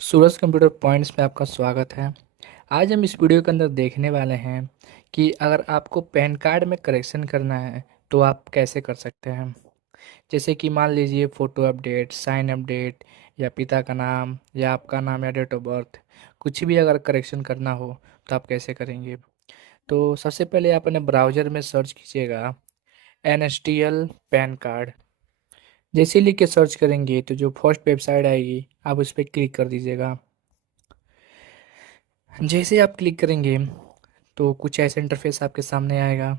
सूरज computer points में आपका स्वागत है। आज हम इस वीडियो के अंदर देखने वाले हैं कि अगर आपको पैन कार्ड में करेक्शन करना है तो आप कैसे कर सकते हैं। जैसे कि मान लीजिए फ़ोटो अपडेट, साइन अपडेट या पिता का नाम या आपका नाम या डेट ऑफ बर्थ, कुछ भी अगर करेक्शन करना हो तो आप कैसे करेंगे। तो सबसे पहले आप अपने ब्राउज़र में सर्च कीजिएगा NSTL पैन कार्ड। जैसे लिख के सर्च करेंगे तो जो फर्स्ट वेबसाइट आएगी आप उस पर क्लिक कर दीजिएगा। जैसे आप क्लिक करेंगे तो कुछ ऐसा इंटरफेस आपके सामने आएगा।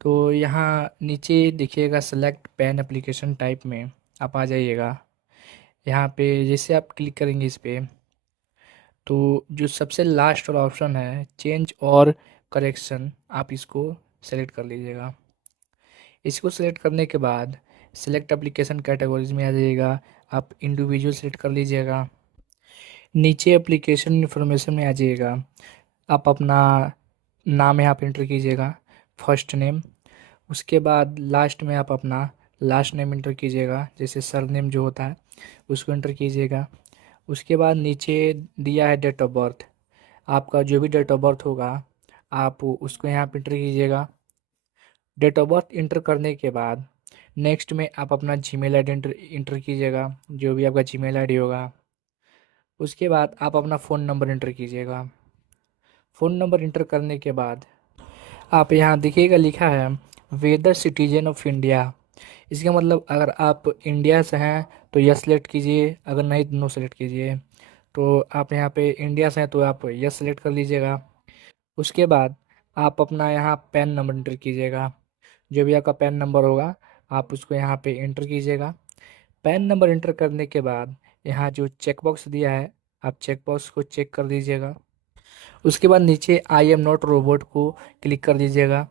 तो यहाँ नीचे देखिएगा सेलेक्ट पैन एप्लीकेशन टाइप में आप आ जाइएगा। यहाँ पे जैसे आप क्लिक करेंगे इस पे तो जो सबसे लास्ट वाला ऑप्शन है चेंज और करेक्शन, आप इसको सेलेक्ट कर लीजिएगा। इसको सेलेक्ट करने के बाद सेलेक्ट एप्लीकेशन कैटेगरीज में आ जाइएगा। आप इंडिविजुअल सेलेक्ट कर लीजिएगा। नीचे एप्लीकेशन इन्फॉर्मेशन में आ जाइएगा। आप अपना नाम यहाँ पे एंटर कीजिएगा, फर्स्ट नेम। उसके बाद लास्ट में आप अपना लास्ट नेम एंटर कीजिएगा, जैसे सरनेम जो होता है उसको एंटर कीजिएगा। उसके बाद नीचे दिया है डेट ऑफ बर्थ। आपका जो भी डेट ऑफ बर्थ होगा आप उसको यहाँ पे एंटर कीजिएगा। डेट ऑफ बर्थ इंटर करने के बाद नेक्स्ट में आप अपना जीमेल आईडी इंटर कीजिएगा, जो भी आपका जीमेल आईडी होगा। उसके बाद आप अपना फ़ोन नंबर इंटर कीजिएगा। फ़ोन नंबर इंटर करने के बाद आप यहाँ देखिएगा लिखा है वेदर सिटीजन ऑफ इंडिया। इसका मतलब अगर आप इंडिया से हैं तो यस सेलेक्ट कीजिए, अगर नहीं तो नो सेलेक्ट कीजिए। तो आप यहाँ पे इंडिया से हैं तो आप यस सेलेक्ट कर लीजिएगा। उसके बाद आप अपना यहाँ पैन नंबर इंटर कीजिएगा, जो भी आपका पैन नंबर होगा आप उसको यहाँ पे इंटर कीजिएगा। पैन नंबर इंटर करने के बाद यहाँ जो चेक बॉक्स दिया है आप चेक बॉक्स को चेक कर दीजिएगा। उसके बाद नीचे आई एम नॉट रोबोट को क्लिक कर दीजिएगा।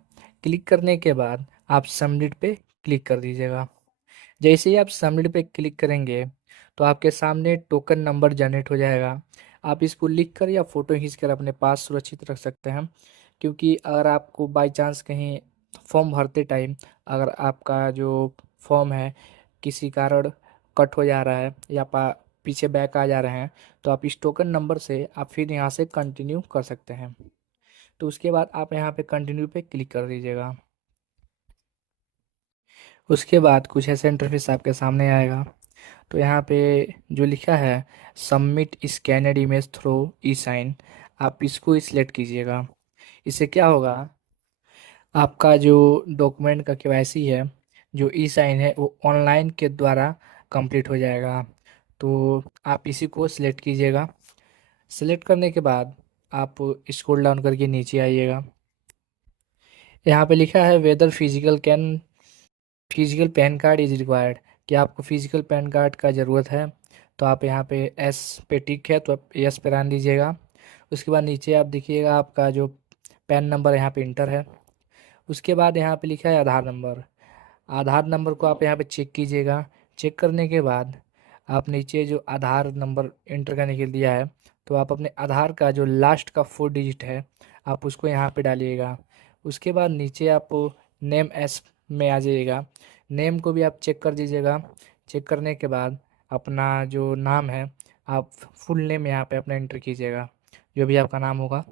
क्लिक करने के बाद आप सबमिट पे क्लिक कर दीजिएगा। जैसे ही आप सबमिट पे क्लिक करेंगे तो आपके सामने टोकन नंबर जनरेट हो जाएगा। आप इसको लिख कर या फ़ोटो खींच कर अपने पास सुरक्षित रख सकते हैं, क्योंकि अगर आपको बाई चांस कहीं फॉर्म भरते टाइम अगर आपका जो फॉर्म है किसी कारण कट हो जा रहा है या पीछे बैक आ जा रहे हैं तो आप इस टोकन नंबर से आप फिर यहाँ से कंटिन्यू कर सकते हैं। तो उसके बाद आप यहाँ पे कंटिन्यू पे क्लिक कर दीजिएगा। उसके बाद कुछ ऐसा इंटरफेस आपके सामने आएगा। तो यहाँ पे जो लिखा है सबमिट स्कैनड इमेज थ्रू ई साइन, आप इसको सिलेक्ट कीजिएगा। इससे क्या होगा, आपका जो डॉक्यूमेंट का केवाईसी है, जो ई साइन है, वो ऑनलाइन के द्वारा कंप्लीट हो जाएगा। तो आप इसी को सिलेक्ट कीजिएगा। सेलेक्ट करने के बाद आप स्क्रॉल डाउन करके नीचे आइएगा। यहाँ पे लिखा है whether physical PAN card is required, कि आपको फिजिकल पैन कार्ड का ज़रूरत है। तो आप यहाँ पे एस पे टिक है तो आप यस पे रहने दीजिएगा। उसके बाद नीचे आप देखिएगा आपका जो पैन नंबर यहाँ पे इंटर है। उसके बाद यहाँ पे लिखा है आधार नंबर। आधार नंबर को आप यहाँ पे चेक कीजिएगा। चेक करने के बाद आप नीचे जो आधार नंबर इंटर करने के लिए दिया है तो आप अपने आधार का जो लास्ट का 4 डिजिट है आप उसको यहाँ पे डालिएगा। उसके बाद नीचे आप नेम एस में आ जाइएगा। नेम को भी आप चेक कर दीजिएगा। चेक करने के बाद अपना जो नाम है आप फुल नेम यहाँ पे अपना इंटर कीजिएगा, जो भी आपका नाम होगा।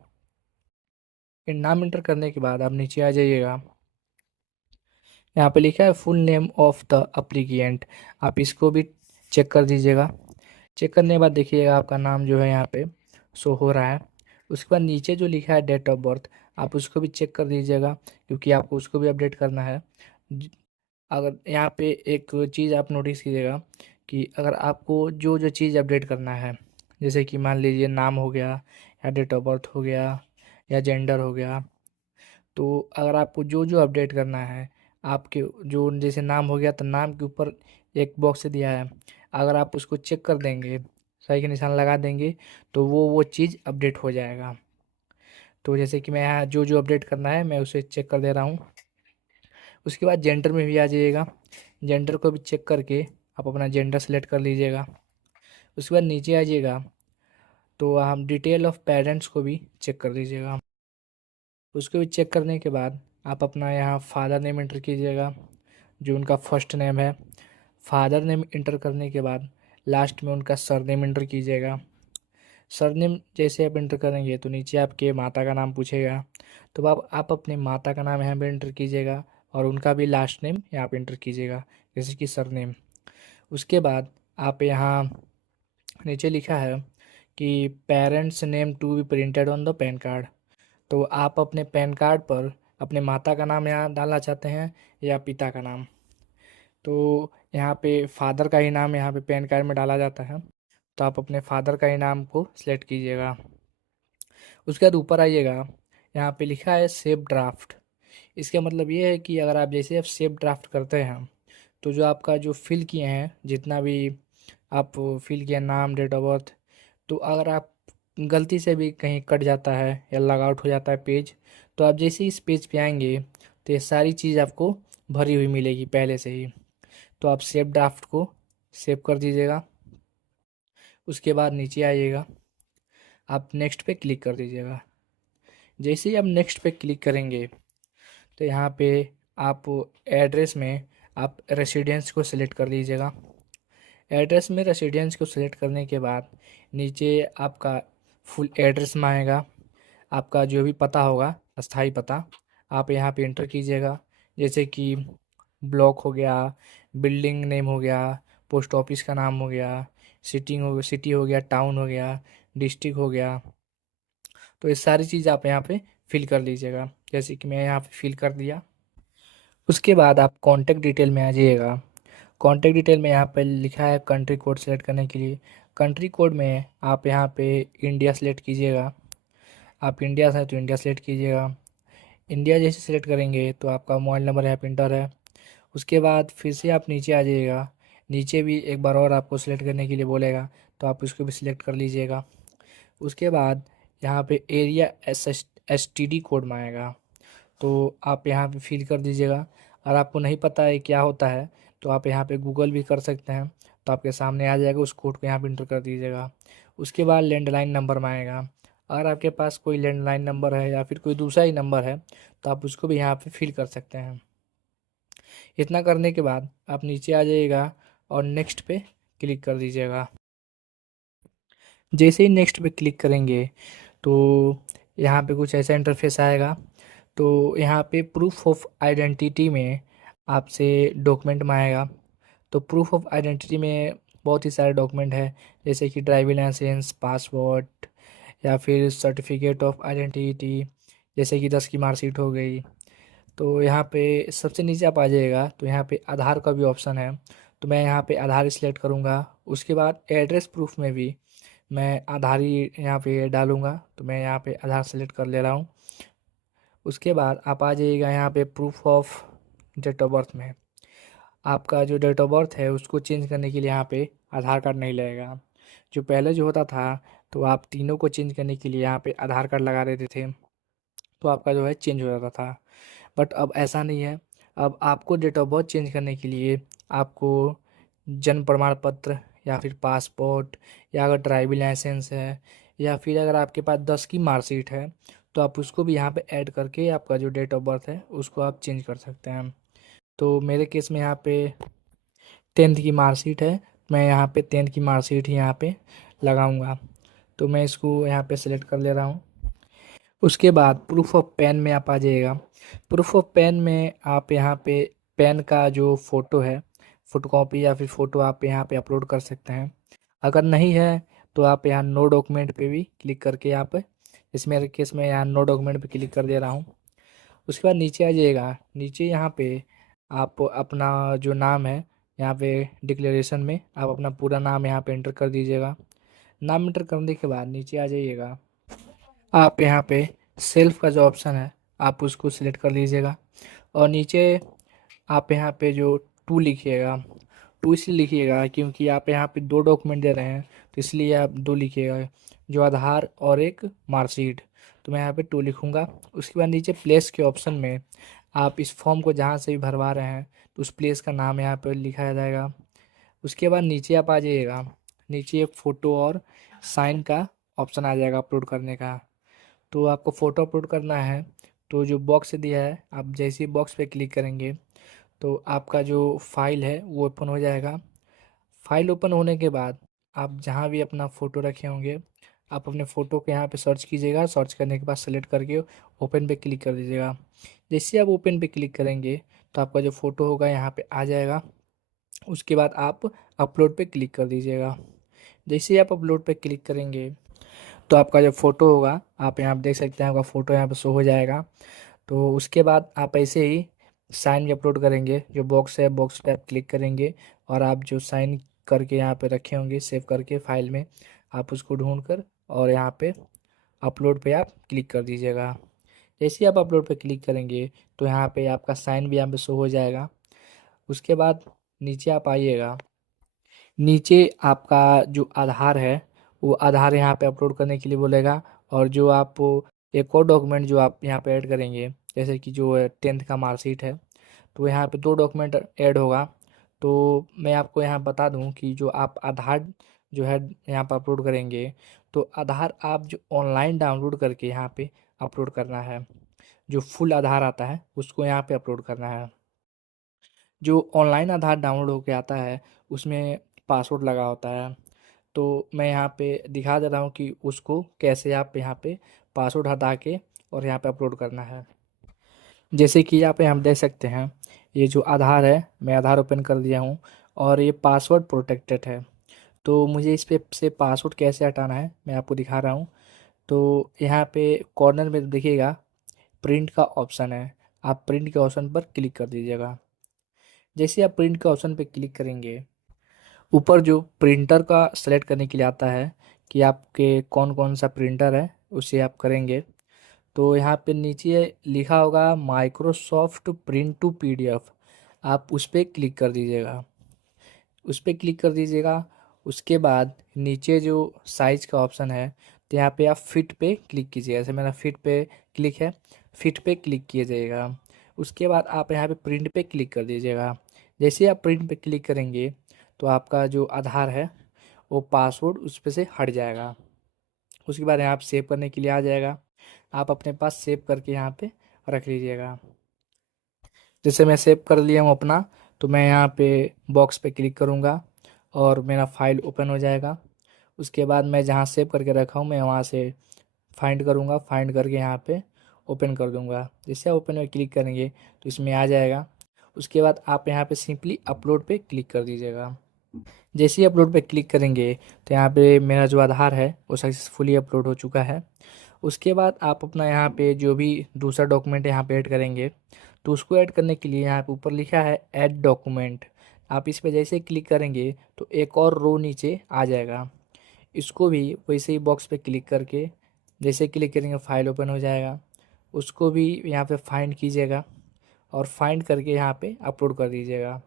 फिर नाम इंटर करने के बाद आप नीचे आ जाइएगा। यहाँ पे लिखा है full name of the applicant, आप इसको भी चेक कर दीजिएगा। चेक करने के बाद देखिएगा आपका नाम जो है यहाँ पे शो हो रहा है। उसके बाद नीचे जो लिखा है डेट ऑफ बर्थ आप उसको भी चेक कर दीजिएगा, क्योंकि आपको उसको भी अपडेट करना है। ज- अगर यहाँ पे एक चीज़ आप नोटिस कीजिएगा कि अगर आपको जो जो चीज़ अपडेट करना है, जैसे कि मान लीजिए नाम हो गया या डेट ऑफ बर्थ हो गया या जेंडर हो गया, तो अगर आपको जो जो अपडेट करना है आपके जो जैसे नाम हो गया तो नाम के ऊपर एक बॉक्स दिया है, अगर आप उसको चेक कर देंगे, सही का निशान लगा देंगे, तो वो चीज़ अपडेट हो जाएगा। तो जैसे कि मैं यहाँ जो जो अपडेट करना है मैं उसे चेक कर दे रहा हूँ। उसके बाद जेंडर में भी आ जाइएगा। जेंडर को भी चेक करके आप अपना जेंडर सेलेक्ट कर लीजिएगा। उसके बाद नीचे आ जाइएगा तो हम डिटेल ऑफ पेरेंट्स को भी चेक कर लीजिएगा। उसको भी चेक करने के बाद आप अपना यहाँ फादर नेम एंटर कीजिएगा, जो उनका फर्स्ट नेम है। फादर नेम इंटर करने के बाद लास्ट में उनका सरनेम एंटर कीजिएगा। सरनेम जैसे आप एंटर करेंगे तो नीचे आपके माता का नाम पूछेगा, तो आप अपने माता का नाम यहाँ पे एंटर कीजिएगा और उनका भी लास्ट नेम यहाँ पे एंटर कीजिएगा, जैसे कि सरनेम। उसके बाद आप यहाँ नीचे लिखा है कि parents name to be printed on the PAN card, तो आप अपने पैन कार्ड पर अपने माता का नाम यहाँ डालना चाहते हैं या पिता का नाम। तो यहाँ पे फादर का ही नाम यहाँ पे पैन कार्ड में डाला जाता है, तो आप अपने फादर का ही नाम को सिलेक्ट कीजिएगा। उसके बाद ऊपर आइएगा, यहाँ पे लिखा है सेव ड्राफ्ट। इसका मतलब ये है कि अगर आप जैसे आप सेव ड्राफ्ट करते हैं तो जो आपका जो फिल किए हैं, जितना भी आप फिल किए नाम, डेट ऑफ बर्थ, तो अगर आप गलती से भी कहीं कट जाता है या लॉग आउट हो जाता है पेज, तो आप जैसे ही इस पेज पे आएंगे तो ये सारी चीज़ आपको भरी हुई मिलेगी पहले से ही। तो आप सेव ड्राफ्ट को सेव कर दीजिएगा। उसके बाद नीचे आइएगा, आप नेक्स्ट पे क्लिक कर दीजिएगा। जैसे ही आप नेक्स्ट पे क्लिक करेंगे तो यहाँ पे आप एड्रेस में आप रेसिडेंस को सिलेक्ट कर लीजिएगा। एड्रेस में रेसिडेंस को सिलेक्ट करने के बाद नीचे आपका फुल एड्रेस में आएगा, आपका जो भी पता होगा अस्थाई पता आप यहाँ पे एंटर कीजिएगा, जैसे कि ब्लॉक हो गया, बिल्डिंग नेम हो गया, पोस्ट ऑफिस का नाम हो गया, सिटी हो गया, टाउन हो गया, डिस्ट्रिक्ट हो गया। तो ये सारी चीज़ आप यहाँ पे फिल कर लीजिएगा, जैसे कि मैं यहाँ पे फिल कर दिया। उसके बाद आप कॉन्टैक्ट डिटेल में आ जाइएगा। कॉन्टैक्ट डिटेल में यहाँ पे लिखा है कंट्री कोड सेलेक्ट करने के लिए। कंट्री कोड में आप यहाँ पे इंडिया सेलेक्ट कीजिएगा। आप इंडिया से हैं तो इंडिया सेलेक्ट कीजिएगा। इंडिया जैसे सेलेक्ट करेंगे तो आपका मोबाइल नंबर यहाँ पे इंटर है। उसके बाद फिर से आप नीचे आ जाइएगा। नीचे भी एक बार और आपको सेलेक्ट करने के लिए बोलेगा, तो आप उसको भी सिलेक्ट कर लीजिएगा। उसके बाद यहाँ पे area S T D code में आएगा, तो आप यहाँ पे फिल कर दीजिएगा। और आपको नहीं पता है क्या होता है तो आप यहाँ पे गूगल भी कर सकते हैं, तो आपके सामने आ जाएगा, उस कोड को यहाँ पे इंटर कर दीजिएगा। उसके बाद लैंडलाइन नंबर में आएगा। अगर आपके पास कोई लैंडलाइन नंबर है या फिर कोई दूसरा ही नंबर है तो आप उसको भी यहाँ पे फिल कर सकते हैं। इतना करने के बाद आप नीचे आ जाइएगा और नेक्स्ट पे क्लिक कर दीजिएगा। जैसे ही नेक्स्ट पे क्लिक करेंगे तो यहाँ पे कुछ ऐसा इंटरफेस आएगा। तो यहाँ पे प्रूफ ऑफ आइडेंटिटी में आपसे डॉक्यूमेंट मांगेगा। तो प्रूफ ऑफ आइडेंटिटी में बहुत ही सारे डॉक्यूमेंट है, जैसे कि ड्राइविंग लाइसेंस, पासपोर्ट या फिर सर्टिफिकेट ऑफ आइडेंटिटी, जैसे कि 10 की मार्कशीट हो गई। तो यहाँ पे सबसे नीचे आप आ जाइएगा तो यहाँ पे आधार का भी ऑप्शन है, तो मैं यहाँ पे आधार सेलेक्ट करूँगा। उसके बाद एड्रेस प्रूफ में भी मैं आधार ही यहाँ पे डालूँगा, तो मैं यहाँ पे आधार सेलेक्ट कर ले रहा हूँ। उसके बाद आप आ जाइएगा यहाँ पे proof of date of birth में। आपका जो डेट ऑफ बर्थ है उसको चेंज करने के लिए यहाँ पे आधार कार्ड नहीं लगेगा। जो पहले जो होता था तो आप तीनों को चेंज करने के लिए यहाँ पे आधार कार्ड लगा देते थे, तो आपका जो है चेंज हो जाता था। बट अब ऐसा नहीं है। अब आपको डेट ऑफ बर्थ चेंज करने के लिए आपको जन्म प्रमाण पत्र या फिर पासपोर्ट या अगर ड्राइविंग लाइसेंस है या फिर अगर आपके पास 10 की मार्कशीट है तो आप उसको भी यहाँ पे ऐड करके आपका जो डेट ऑफ बर्थ है उसको आप चेंज कर सकते हैं। तो मेरे केस में यहाँ पे 10th की मार्कशीट है, मैं यहाँ पे 10th की मार्कशीट ही यहाँ पे लगाऊंगा। तो मैं इसको यहाँ पे सेलेक्ट कर ले रहा हूँ। उसके बाद प्रूफ ऑफ पेन में आप आ जाइएगा। प्रूफ ऑफ पेन में आप यहाँ पे पेन का जो फ़ोटो है, फ़ोटोकॉपी या फिर फ़ोटो आप यहाँ पे अपलोड कर सकते हैं। अगर नहीं है तो आप यहाँ नो डॉक्यूमेंट पे भी क्लिक करके यहाँ पे, इस मेरे केस में यहाँ नो डॉक्यूमेंट पे क्लिक कर दे रहा हूँ। उसके बाद नीचे आ जाइएगा। नीचे यहाँ पे आप अपना जो नाम है यहाँ पे डिक्लेरेशन में आप अपना पूरा नाम यहाँ पे एंटर कर दीजिएगा। नाम एंटर करने के बाद नीचे आ जाइएगा। आप यहाँ पे सेल्फ का जो ऑप्शन है आप उसको सिलेक्ट कर लीजिएगा और नीचे आप यहाँ पे जो टू लिखिएगा, टू इसलिए लिखिएगा क्योंकि आप यहाँ पे दो डॉक्यूमेंट दे रहे हैं, तो इसलिए आप दो लिखिएगा, जो आधार और एक मार्कशीट। तो मैं यहाँ पे टू लिखूँगा। उसके बाद नीचे प्लेस के ऑप्शन में आप इस फॉर्म को जहाँ से भी भरवा रहे हैं तो उस प्लेस का नाम यहाँ पर लिखा जाएगा। उसके बाद नीचे आप आ जाइएगा। नीचे एक फ़ोटो और साइन का ऑप्शन आ जाएगा अपलोड करने का। तो आपको फ़ोटो अपलोड करना है तो जो बॉक्स दिया है आप जैसे ही बॉक्स पे क्लिक करेंगे तो आपका जो फाइल है वो ओपन हो जाएगा। फाइल ओपन होने के बाद आप जहाँ भी अपना फ़ोटो रखे होंगे, आप अपने फ़ोटो को यहाँ पे सर्च कीजिएगा। सर्च करने के बाद सेलेक्ट करके ओपन पे क्लिक कर दीजिएगा। जैसे आप ओपन पे क्लिक करेंगे तो आपका जो फ़ोटो होगा यहाँ पे आ जाएगा। उसके बाद आप अपलोड पे क्लिक कर दीजिएगा। जैसे ही आप अपलोड पे क्लिक करेंगे तो आपका जो फ़ोटो होगा, आप यहाँ पे देख सकते हैं, आपका फ़ोटो यहाँ पे शो हो जाएगा। तो उसके बाद आप ऐसे ही साइन भी अपलोड करेंगे। जो बॉक्स है, बॉक्स पे आप क्लिक करेंगे और आप जो साइन करके यहाँ पे रखे होंगे सेव करके फाइल में, आप उसको ढूंढ कर और यहाँ पे अपलोड पे आप क्लिक कर दीजिएगा। जैसे ही आप अपलोड पे क्लिक करेंगे तो यहाँ पे आपका साइन भी यहाँ पे शो हो जाएगा। उसके बाद नीचे आप आइएगा। नीचे आपका जो आधार है, वो आधार यहाँ पे अपलोड करने के लिए बोलेगा। और जो आप एक और डॉक्यूमेंट जो आप यहाँ पे ऐड करेंगे, जैसे कि जो 10th का मार्कशीट है, तो यहाँ पे 2 डॉक्यूमेंट ऐड होगा। तो मैं आपको यहाँ बता दूँ कि जो आप आधार जो है यहाँ पर अपलोड करेंगे, तो आधार आप जो ऑनलाइन डाउनलोड करके यहाँ पे अपलोड करना है। जो फुल आधार आता है उसको यहाँ पे अपलोड करना है। जो ऑनलाइन आधार डाउनलोड होके आता है उसमें पासवर्ड लगा होता है। तो मैं यहाँ पे दिखा दे रहा हूँ कि उसको कैसे आप यहाँ पे पासवर्ड हटा के और यहाँ पे अपलोड करना है। जैसे कि यहाँ पे हम देख सकते हैं, ये जो आधार है, मैं आधार ओपन कर दिया हूँ और ये पासवर्ड प्रोटेक्टेड है। तो मुझे इस पे से पासवर्ड कैसे हटाना है मैं आपको दिखा रहा हूँ। तो यहाँ पे कॉर्नर में देखिएगा प्रिंट का ऑप्शन है, आप प्रिंट के ऑप्शन पर क्लिक कर दीजिएगा। जैसे आप प्रिंट के ऑप्शन पे क्लिक करेंगे, ऊपर जो प्रिंटर का सेलेक्ट करने के लिए आता है कि आपके कौन कौन सा प्रिंटर है, उसे आप करेंगे। तो यहाँ पे नीचे लिखा होगा माइक्रोसॉफ्ट प्रिंट टू पीडीएफ, आप उस पर क्लिक कर दीजिएगा। उस पर क्लिक कर दीजिएगा। उसके बाद नीचे जो साइज का ऑप्शन है, तो यहाँ पे आप फिट पे क्लिक कीजिएगा। जैसे मेरा फिट पे क्लिक है, फिट पे क्लिक कीजिएगा। उसके बाद आप यहाँ पे प्रिंट पे क्लिक कर दीजिएगा। जैसे आप प्रिंट पे क्लिक करेंगे तो आपका जो आधार है वो पासवर्ड उस पे से हट जाएगा। उसके बाद यहाँ आप सेव करने के लिए आ जाएगा। आप अपने पास सेव करके यहाँ पे रख लीजिएगा। जैसे मैं सेव कर लिया हूँ अपना, तो मैं यहाँ पे बॉक्स पे क्लिक करूँगा और मेरा फाइल ओपन हो जाएगा। उसके बाद मैं जहाँ सेव करके रखा हूँ मैं वहाँ से फाइंड करूँगा, फाइंड करके यहाँ पे ओपन कर दूँगा। जैसे ओपन में क्लिक करेंगे तो इसमें आ जाएगा। उसके बाद आप यहाँ पे सिंपली अपलोड पे क्लिक कर दीजिएगा। जैसे ही अपलोड पे क्लिक करेंगे तो यहाँ पे मेरा जो आधार है वो सक्सेसफुली अपलोड हो चुका है। उसके बाद आप अपना यहाँ पे जो भी दूसरा डॉक्यूमेंट यहाँ पे ऐड करेंगे, तो उसको ऐड करने के लिए यहाँ पे ऊपर लिखा है ऐड डॉक्यूमेंट, आप इस पे जैसे ही क्लिक करेंगे तो एक और रो नीचे आ जाएगा। इसको भी वैसे ही बॉक्स पे क्लिक करके जैसे क्लिक करेंगे फाइल ओपन हो जाएगा। उसको भी यहाँ पे फाइंड कीजिएगा और फाइंड करके यहाँ पे अपलोड कर दीजिएगा।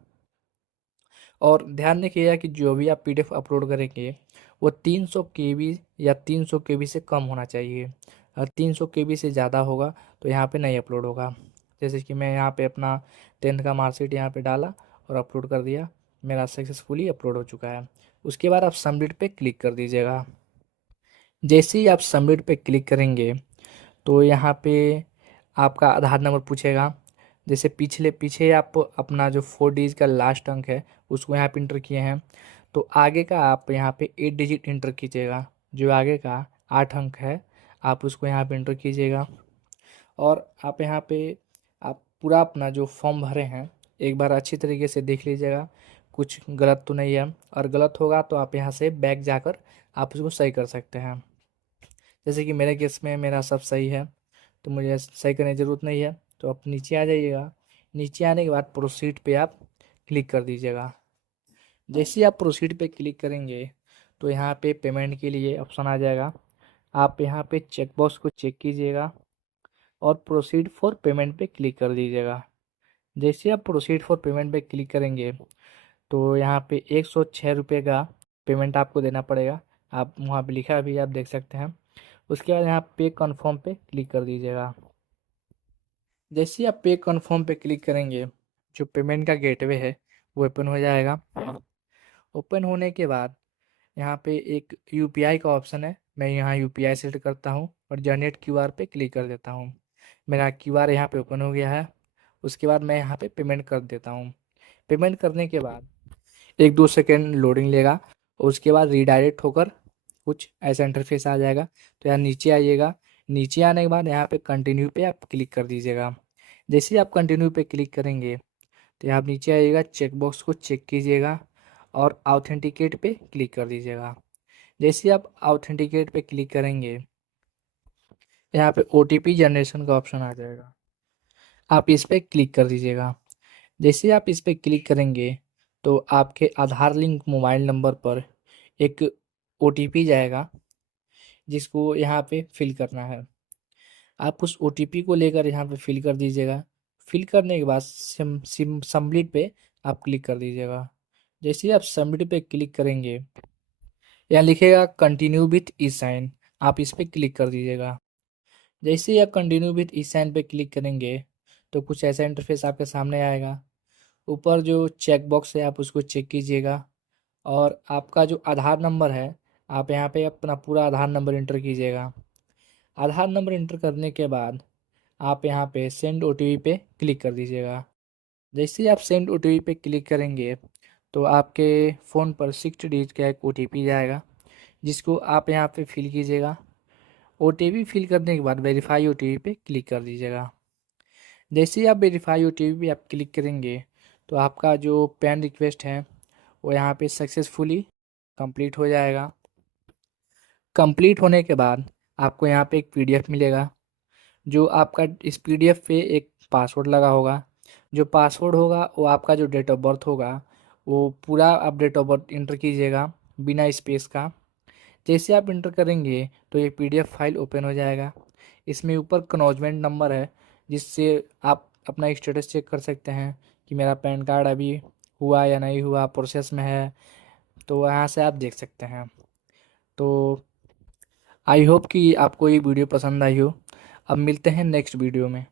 और ध्यान रखिएगा कि जो भी आप पीडीएफ अपलोड करेंगे वो 300 केबी या 300 केबी से कम होना चाहिए। अगर 300 केबी से ज़्यादा होगा तो यहाँ पे नहीं अपलोड होगा। जैसे कि मैं यहाँ पे अपना 10th का मार्कशीट यहाँ पे डाला और अपलोड कर दिया, मेरा सक्सेसफुली अपलोड हो चुका है। उसके बाद आप सबमिट पे क्लिक कर दीजिएगा। जैसे ही आप सबमिट पे क्लिक करेंगे तो यहाँ पे आपका आधार नंबर पूछेगा। जैसे पिछले पीछे आप अपना जो 4 डिजिट का लास्ट अंक है उसको यहाँ पे इंटर किए हैं, तो आगे का आप यहाँ पे 8 डिजिट इंटर कीजिएगा। जो आगे का 8 अंक है आप उसको यहाँ पे इंटर कीजिएगा। और आप यहाँ पे आप पूरा अपना जो फॉर्म भरे हैं एक बार अच्छी तरीके से देख लीजिएगा, कुछ गलत तो नहीं है। और गलत होगा तो आप यहाँ से बैक जाकर आप उसको सही कर सकते हैं। जैसे कि मेरे केस में मेरा सब सही है, तो मुझे सही करने की ज़रूरत नहीं है। तो आप नीचे आ जाइएगा। नीचे आने के बाद प्रोसीड पे आप क्लिक कर दीजिएगा। जैसे ही आप प्रोसीड पे क्लिक करेंगे तो यहाँ पे पेमेंट के लिए ऑप्शन आ जाएगा। आप यहाँ पे चेक बॉक्स को चेक कीजिएगा और प्रोसीड फॉर पेमेंट पे क्लिक कर दीजिएगा। जैसे आप प्रोसीड फॉर पेमेंट पे क्लिक करेंगे तो यहाँ पे 106 रुपये का पेमेंट आपको देना पड़ेगा। आप वहाँ पे लिखा भी आप देख सकते हैं। उसके बाद यहाँ पे कन्फर्म पे क्लिक कर दीजिएगा। जैसे ही आप पे कन्फर्म पे क्लिक करेंगे, जो पेमेंट का गेटवे है वो ओपन हो जाएगा। ओपन होने के बाद यहाँ पे एक यूपीआई का ऑप्शन है, मैं यहाँ यूपीआई सेलेक्ट करता हूँ और जनरेट क्यूआर पे क्लिक कर देता हूँ। मेरा क्यूआर यहाँ पे ओपन हो गया है। उसके बाद मैं यहाँ पे पेमेंट कर देता हूँ। पेमेंट करने के बाद 1-2 सेकेंड लोडिंग लेगा और उसके बाद रीडायरेक्ट होकर कुछ ऐसा इंटरफेस आ जाएगा। तो यहाँ नीचे आइएगा, नीचे आने के बाद यहाँ पे कंटिन्यू पे आप क्लिक कर दीजिएगा। जैसे ही आप कंटिन्यू पे क्लिक करेंगे तो यहाँ नीचे आइएगा, चेक बॉक्स को चेक कीजिएगा और ऑथेंटिकेट पे क्लिक कर दीजिएगा। जैसे ही आप ऑथेंटिकेट पे क्लिक करेंगे यहाँ पे OTP जनरेशन का ऑप्शन आ जाएगा, आप इस पर क्लिक कर दीजिएगा। जैसे आप इस पर क्लिक करेंगे तो आपके आधार लिंक मोबाइल नंबर पर एक OTP जाएगा जिसको यहाँ पे फिल करना है। आप उस OTP को लेकर यहाँ पे फिल कर दीजिएगा। फिल करने के बाद सिम सिम सबमिट पे आप क्लिक कर दीजिएगा। जैसे ही आप सबमिट पे क्लिक करेंगे यहाँ लिखेगा कंटिन्यू विथ ई साइन, आप इस पर क्लिक कर दीजिएगा। जैसे ही आप कंटिन्यू विथ ई साइन पे क्लिक करेंगे तो कुछ ऐसा इंटरफेस आपके सामने आएगा। ऊपर जो चेक बॉक्स है आप उसको चेक कीजिएगा और आपका जो आधार नंबर है आप यहाँ पे अपना पूरा आधार नंबर इंटर कीजिएगा। आधार नंबर इंटर करने के बाद आप यहाँ पे सेंड OTP पे क्लिक कर दीजिएगा। जैसे ही आप सेंड OTP पे क्लिक करेंगे तो आपके फ़ोन पर 6 डिजिट का एक OTP जाएगा जिसको आप यहाँ पे फिल कीजिएगा। OTP फिल करने के बाद वेरीफाई OTP पे क्लिक कर दीजिएगा। जैसे ही आप वेरीफाई OTP पे आप क्लिक करेंगे तो आपका जो पैन रिक्वेस्ट है वो यहाँ पे सक्सेसफुली कंप्लीट हो जाएगा। कंप्लीट होने के बाद आपको यहाँ पे एक PDF मिलेगा, जो आपका इस PDF पे एक पासवर्ड लगा होगा। जो पासवर्ड होगा वो आपका जो डेट ऑफ बर्थ होगा वो पूरा आप डेट ऑफ बर्थ इंटर कीजिएगा बिना स्पेस का। जैसे आप इंटर करेंगे तो ये PDF फाइल ओपन हो जाएगा। इसमें ऊपर एक्नॉलेजमेंट नंबर है जिससे आप अपना स्टेटस चेक कर सकते हैं कि मेरा पैन कार्ड अभी हुआ या नहीं हुआ, प्रोसेस में है। तो यहाँ से आप देख सकते हैं। तो आई होप कि आपको ये वीडियो पसंद आई हो। अब मिलते हैं नेक्स्ट वीडियो में।